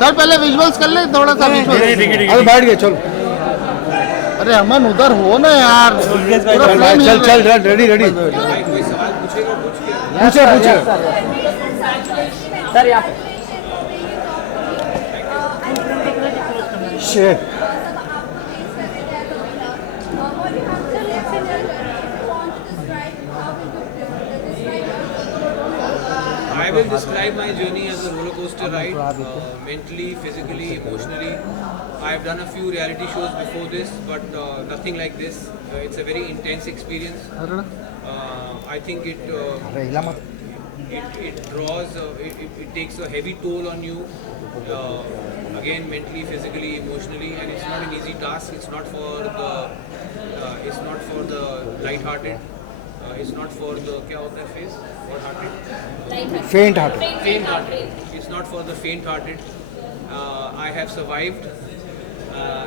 Sir पहले visuals कर ले थोड़ा सा विजुअल। अरे बैठ गए चल। अरे अमन उधर हो ना यार। चल चल रेडी रेडी। पूछे पूछे सर यहाँ पे I will describe my journey as a roller coaster ride, mentally, physically, emotionally. I have done a few reality shows before this, but nothing like this. It's a very intense experience. I think it draws, it takes a heavy toll on you. Again, mentally, physically, emotionally, and it's not an easy task. It's not for the light-hearted. It's not for the क्या होता है face? What-hearted? faint-hearted. Faint-hearted. It's not for the faint-hearted. I have survived,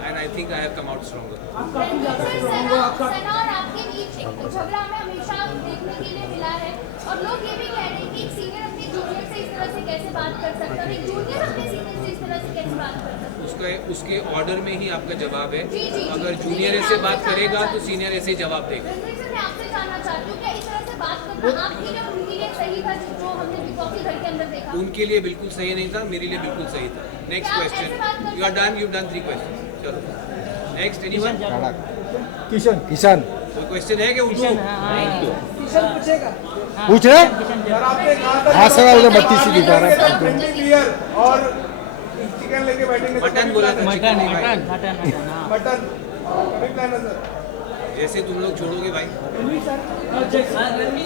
and I think I have come out stronger. सना और आपके बीच एक झगड़ा हमें हमेशा देखने के लिए मिला है और लोग ये भी कह रहे हैं कि एक सीनियर अपने जूनियर से इस तरह से कैसे बात कर सकता है और एक जूनियर अपने सीनियर से इस तरह से कैसे बात कर सकता है। उसके ऑर्डर में ही आपका जवाब है। जी, जी, अगर जी, जूनियर जी, ऐसे मैं बात आपसे करेगा जानना तो सीनियर ऐसे ही जवाब देगा। रणवीर सर मैं आपसे जानना चाहती हूँ क्या इस तरह से बात करना आपके लिए उनके लिए सही था जो हमने बिग बॉस के घर के अंदर देखा? उनके लिए बिल्कुल सही नहीं था, मेरे लिए बिल्कुल सही था। Next question. You are done, you done 3 question. चलो नेक्स्ट एनीवन। किशन किशन कोई क्वेश्चन है कि उनको पूछ रहे? हाँ सवाल तो 32 ही दिखा रहा है। और चिकन लेके बैठेंगे। मटन बोला था। मटन मटन कभी प्लान है सर? जैसे तुम लोग छोड़ोगे भाई। रणवीर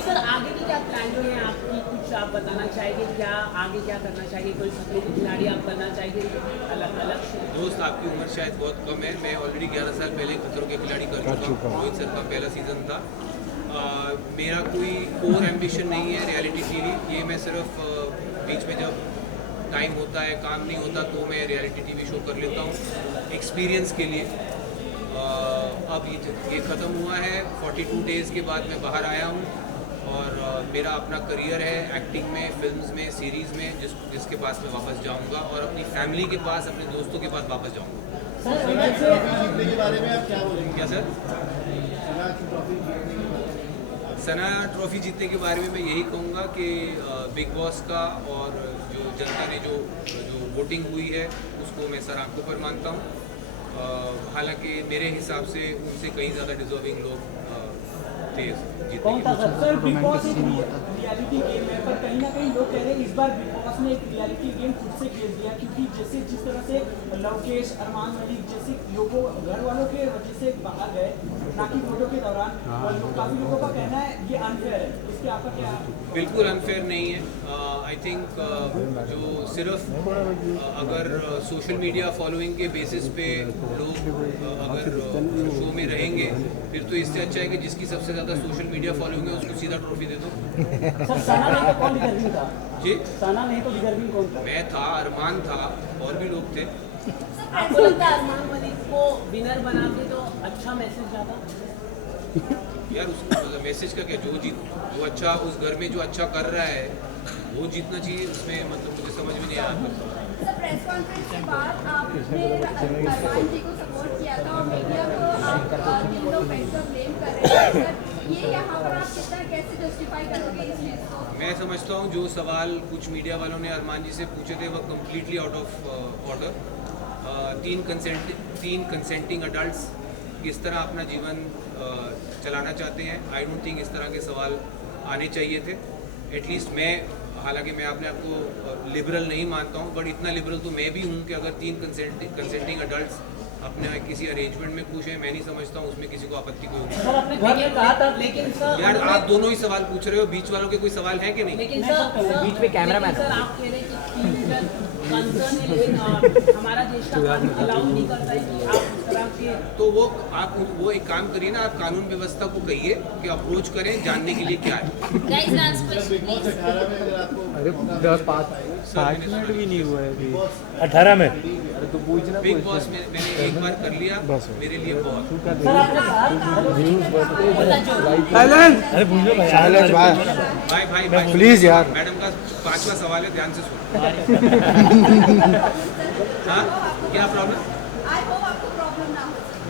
सर आगे की क्या प्लानिंग है आपकी? कुछ आप बताना चाहेंगे क्या? आगे क्या करना चाहिए? कोई खतरों के खिलाड़ी आप बनना चाहेंगे अलग अलग से? दोस्त आपकी उम्र शायद बहुत कम है। मैं ऑलरेडी 11 साल पहले खतरों के खिलाड़ी कर चुका हूँ। रोहित सर का पहला सीजन था। मेरा कोई कोर एम्बिशन नहीं है रियलिटी टीवी। ये मैं सिर्फ बीच में जब टाइम होता है, काम नहीं होता तो मैं रियलिटी टीवी शो कर लेता हूँ एक्सपीरियंस के लिए। अब ये ख़त्म हुआ है। 42 डेज़ के बाद मैं बाहर आया हूँ और मेरा अपना करियर है एक्टिंग में, फिल्म्स में, सीरीज़ में, जिसके पास मैं वापस जाऊँगा और अपनी फैमिली के पास, अपने दोस्तों के पास वापस जाऊँगा। क्या सर? सना ट्रॉफी जीतने के बारे में मैं यही कहूँगा कि बिग बॉस का और जो जनता ने जो वोटिंग हुई है उसको मैं सर आंखों पर मानता हूँ। हालांकि मेरे हिसाब से उनसे कहीं ज़्यादा डिजर्विंग लोग थे जीतने के। सर बिग बॉस एक रियलिटी गेम है पर कहीं ना कहीं लोग कह रहे हैं इस बार बिग बॉस ने एक रियलिटी गेम खुद से खेल दिया क्योंकि जिस तरह से लवकेश, अरमान मलिक जैसे लोगों घर वालों के वजह से बाहर गए ना कि वोटों के दौरान, काफ़ी लोगों का कहना है ये अनफेयर है। इसके आपका क्या? बिल्कुल अनफेयर नहीं है। आई थिंक जो सिर्फ अगर सोशल मीडिया फॉलोइंग के बेसिस पे लोग अगर शो में रहेंगे फिर तो इससे अच्छा है कि जिसकी सबसे ज़्यादा सोशल मीडिया फॉलोइंग है उसको सीधा ट्रॉफी दे दो। सर सना नहीं तो कौन डिजर्विंग था? जी सना नहीं तो डिजर्विंग कौन था? मैं था, अरमान था और भी लोग थे। आपको लगता है अरमान मलिक को विनर बना के तो अच्छा मैसेज जाता? यार उसको मतलब मैसेज का क्या, जो अच्छा उस घर में जो अच्छा कर रहा है वो जीतना चाहिए। उसमें मतलब मुझे समझ में नहीं आया। सर प्रेस कॉन्फ्रेंस के बाद आपने अरमान जी को सपोर्ट किया था और मीडिया को आप जिन लोग पैसा ब्लेम कर रहे हैं सर ये यहाँ पर आप कितना कैसे जस्टिफाई करोगे इस चीज़ को? मैं समझता हूँ जो सवाल कुछ मीडिया वालों ने अरमान जी से पूछे थे वह completely out of order. 3 consenting adults किस तरह अपना जीवन चलाना चाहते हैं, आई डोंट थिंक इस तरह के सवाल आने चाहिए थे। एटलीस्ट मैं, हालांकि मैं अपने आप को लिबरल नहीं मानता हूँ बट इतना लिबरल तो मैं भी हूँ कि अगर 3 कंसेंटिंग अडल्ट्स अपने किसी अरेंजमेंट में खुश हैं, मैं नहीं समझता हूँ उसमें किसी को आपत्ति कोई होगी। सर आपने घर में कहा था लेकिन सर यार आप दोनों ही सवाल पूछ रहे हो, बीच वालों के कोई सवाल है कि नहीं? लेकिन सर बीच में कैमरामैन सर आप कह रहे हैं कि कंसर्न है लेकिन हमारा देश का कानून अलाउ नहीं करता है कि आप इस तरह के तो वो एक काम करिए ना, आप कानून व्यवस्था को कहिए कि अप्रोच करें जानने के लिए क्या है। Guys last question please. अरे 5 मिनट भी नहीं हुआ है अभी। 18 में तो पूछना बिग बॉस मैंने एक बार कर लिया, मेरे लिए बहुत। सर आपने कहा साइलेंस। अरे पूछ लो भाई। साइलेंस भाई भाई प्लीज यार। मैडम का 5 5वां सवाल है, ध्यान से सुनो। हाँ, क्या प्रॉब्लम?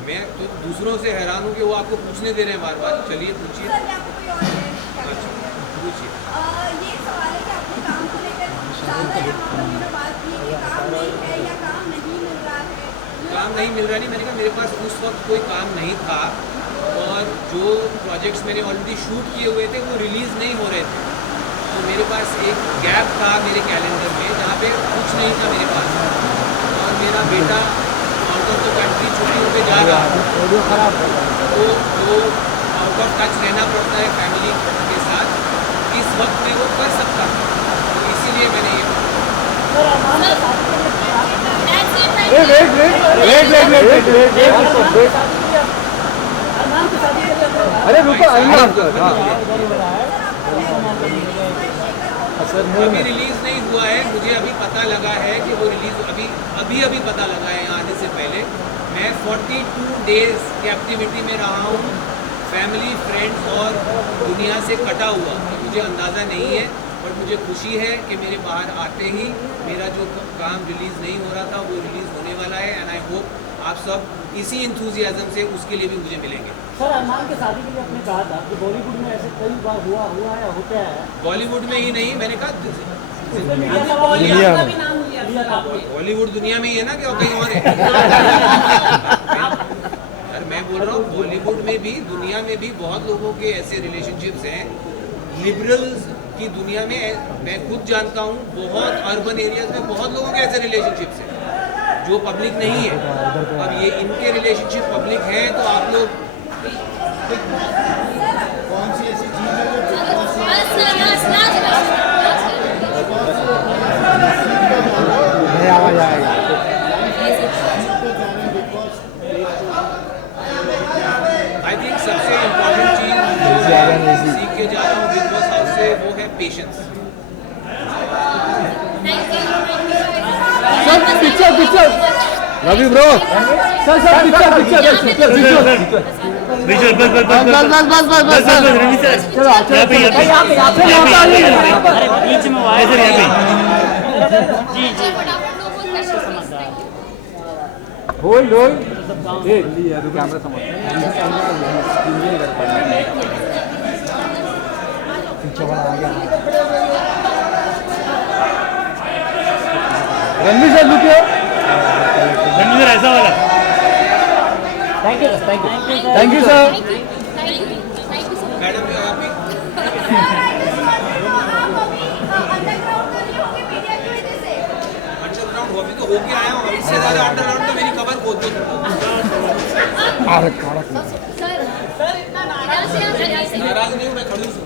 मैं तो दूसरों से हैरान हूँ कि वो आपको पूछने दे रहे हैं बार बार। चलिए पूछिए। अच्छा, पूछिए। ये सवाल है कि आपके काम को लेकर ज़्यादा यहाँ पर मैंने बात की कि काम नहीं है या काम नहीं मिल रहा है। काम नहीं मिल रहा नहीं, मैंने कहा मेरे पास उस वक्त कोई काम नहीं था और जो प्रोजेक्ट्स मैंने ऑलरेडी शूट किए हुए थे वो रिलीज़ नहीं हो रहे थे, तो मेरे पास एक गैप था मेरे कैलेंडर में जहाँ पे कुछ नहीं था मेरे पास। और मेरा बेटा आउट ऑफ द कंट्री छुट्टियों पे जा रहा तो आउट ऑफ टच रहना पड़ता है फैमिली के साथ। इस वक्त में वो कर सकता था, तो इसीलिए मैंने ये अरे रुको अभी रिलीज नहीं हुआ है। मुझे अभी पता लगा है कि वो रिलीज अभी पता लगा है यहाँ आने से पहले। मैं 42 डेज कैप्टिविटी में रहा हूँ, फैमिली फ्रेंड्स और दुनिया से कटा हुआ, तो मुझे अंदाज़ा नहीं है। और मुझे खुशी है कि मेरे बाहर आते ही मेरा जो काम रिलीज़ नहीं हो रहा था वो रिलीज़ होने वाला है। एंड आई होप आप सब इसी इंथुजियाज्म से उसके लिए भी मुझे मिलेंगे। सर, अरमान के शादी के लिए आपने कहा था कि बॉलीवुड में ऐसे कई बार हुआ है होता है। बॉलीवुड में ही नहीं, मैंने कहा बॉलीवुड दुनिया में ही है ना, क्या कहीं और है? सर मैं बोल रहा हूँ बॉलीवुड में भी दुनिया में भी बहुत लोगों के ऐसे रिलेशनशिप्स हैं। लिबरल्स की दुनिया में मैं खुद जानता हूँ, बहुत अर्बन एरियाज में बहुत लोगों के ऐसे रिलेशनशिप्स हैं जो पब्लिक नहीं है। अब ये इनके रिलेशनशिप पब्लिक हैं तो आप लोग कौन सी ऐसी चीज है जो आवाज आएगा। आई थिंक सबसे इम्पोर्टेंट चीज़ जो सीख के जा रहा हूँ बिग बॉस हाउस से वो है patience. Sir picture Ravi bro, sir picture hold camera समझ Ranveer sir look Ranveer sir ऐसा वाला। Thank you sir. Madam underground hobby तो होके आया हूँ, इससे ज़्यादा अंडरग्राउंड तो मेरी खबर खोल दो। नाराज नहीं हूँ, मैं खड़ूस हूँ।